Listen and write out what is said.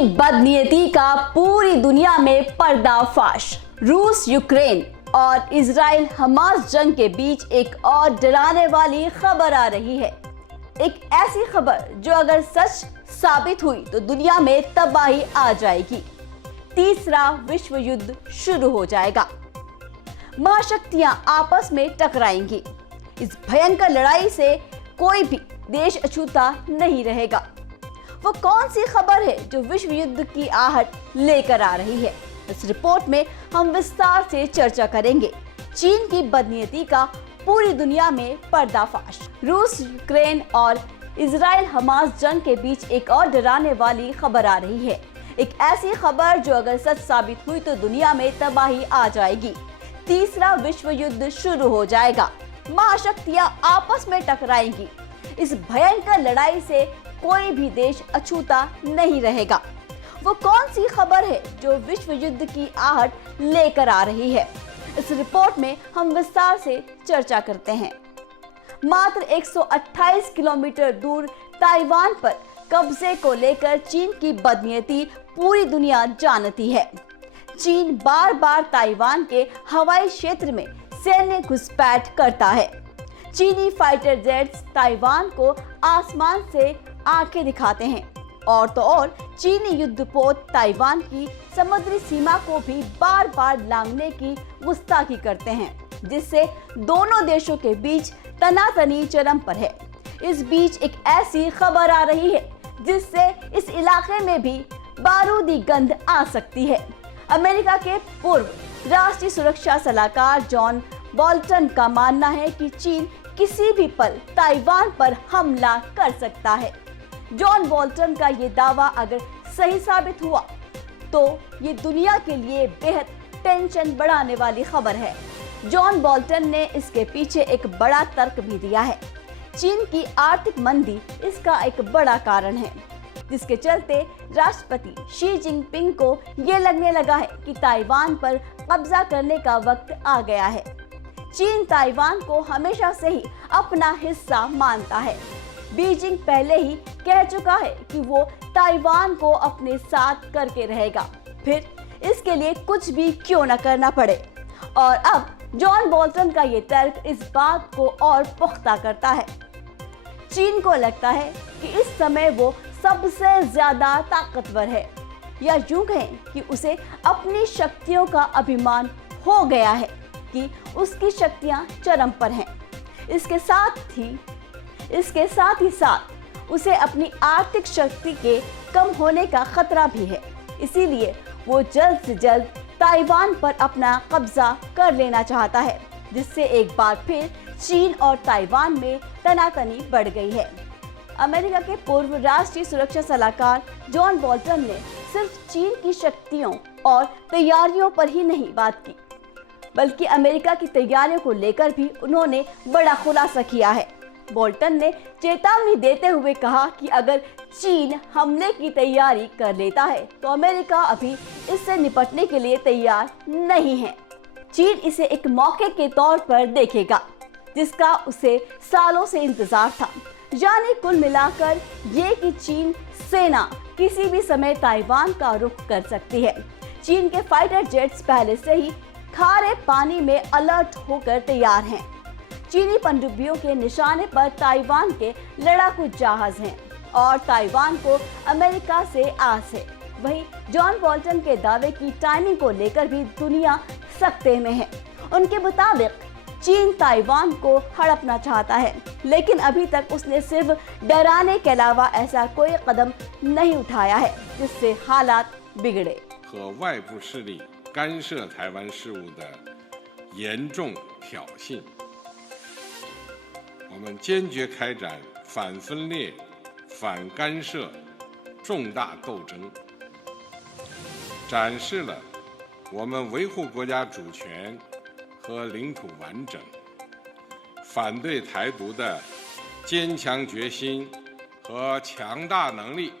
बदनीयती का पूरी दुनिया में पर्दाफाश। रूस यूक्रेन और इजराइल हमास जंग के बीच एक और डराने वाली खबर आ रही है। एक ऐसी खबर जो अगर सच साबित हुई तो दुनिया में तबाही आ जाएगी। तीसरा विश्व युद्ध शुरू हो जाएगा। महाशक्तियां आपस में टकराएंगी। इस भयंकर लड़ाई से कोई भी देश अछूता नहीं रहेगा। वो कौन सी खबर है जो विश्व युद्ध की आहट लेकर आ रही है? इस रिपोर्ट में हम विस्तार से चर्चा करेंगे। चीन की बदनीयती का पूरी दुनिया में पर्दाफाश। रूस यूक्रेन और इजराइल हमास जंग के बीच एक और डराने वाली खबर आ रही है। एक ऐसी खबर जो अगर सच साबित हुई तो दुनिया में तबाही आ जाएगी। तीसरा विश्व युद्ध शुरू हो जाएगा। महाशक्तियां आपस में टकराएंगी। इस भयंकर लड़ाई से कोई भी देश अछूता नहीं रहेगा। वो कौन सी खबर है जो विश्व युद्ध की आहट लेकर आ रही है? इस रिपोर्ट में हम विस्तार से चर्चा करते हैं। मात्र 128 किलोमीटर दूर ताइवान पर कब्जे को लेकर चीन की बदनीयती पूरी दुनिया जानती है। चीन बार बार ताइवान के हवाई क्षेत्र में सैन्य घुसपैठ करता है। चीनी फाइटर जेट्स ताइवान को आसमान से आंखें दिखाते हैं और तो और चीनी युद्धपोत ताइवान की समुद्री सीमा को भी बार बार लांघने की गुस्ताखी करते हैं, जिससे दोनों देशों के बीच तनातनी चरम पर है। इस बीच एक ऐसी खबर आ रही है जिससे इस इलाके में भी बारूदी गंध आ सकती है। अमेरिका के पूर्व राष्ट्रीय सुरक्षा सलाहकार जॉन बोल्टन का मानना है कि चीन किसी भी पल ताइवान पर हमला कर सकता है। जॉन बोल्टन का ये दावा अगर सही साबित हुआ तो ये दुनिया के लिए बेहद टेंशन बढ़ाने वाली खबर है। जॉन बोल्टन ने इसके पीछे एक बड़ा तर्क भी दिया है। चीन की आर्थिक मंदी इसका एक बड़ा कारण है, जिसके चलते राष्ट्रपति शी जिनपिंग को ये लगने लगा है कि ताइवान पर कब्जा करने का वक्त आ गया है। चीन ताइवान को हमेशा से ही अपना हिस्सा मानता है। बीजिंग पहले ही कह चुका है कि वो ताइवान को अपने साथ करके रहेगा, फिर इसके लिए कुछ भी क्यों न करना पड़े। और अब जॉन बोल्टन का ये तर्क इस बात को और पुख्ता करता है। चीन को लगता है कि इस समय वो सबसे ज्यादा ताकतवर है, या यूं कहें कि उसे अपनी शक्तियों का अभिमान हो गया है कि उसकी शक्तियां चरम पर हैं। इसके साथ ही साथ उसे अपनी आर्थिक शक्ति के कम होने का खतरा भी है। इसीलिए वो जल्द से जल्द ताइवान पर अपना कब्जा कर लेना चाहता है, जिससे एक बार फिर चीन और ताइवान में तनातनी बढ़ गई है। अमेरिका के पूर्व राष्ट्रीय सुरक्षा सलाहकार जॉन बोल्टन ने सिर्फ चीन की शक्तियों और तैयारियों पर ही नहीं बात की, बल्कि अमेरिका की तैयारियों को लेकर भी उन्होंने बड़ा खुलासा किया है। बोल्टन ने चेतावनी देते हुए कहा कि अगर चीन हमले की तैयारी कर लेता है तो अमेरिका अभी इससे निपटने के लिए तैयार नहीं है। चीन इसे एक मौके के तौर पर देखेगा, जिसका उसे सालों से इंतजार था। यानी कुल मिलाकर ये कि चीन सेना किसी भी समय ताइवान का रुख कर सकती है। चीन के फाइटर जेट्स पहले से ही खारे पानी में अलर्ट होकर तैयार हैं। चीनी पनडुब्बियों के निशाने पर ताइवान के लड़ाकू जहाज हैं और ताइवान को अमेरिका से आस है। वहीं जॉन बोल्टन के दावे की टाइमिंग को लेकर भी दुनिया सकते में है। उनके मुताबिक चीन ताइवान को हड़पना चाहता है, लेकिन अभी तक उसने सिर्फ डराने के अलावा ऐसा कोई कदम नहीं उठाया है जिससे हालात बिगड़े। 和外部势力干涉台湾事务的严重挑衅，我们坚决开展反分裂、反干涉重大斗争，展示了我们维护国家主权和领土完整、反对台独的坚强决心和强大能力。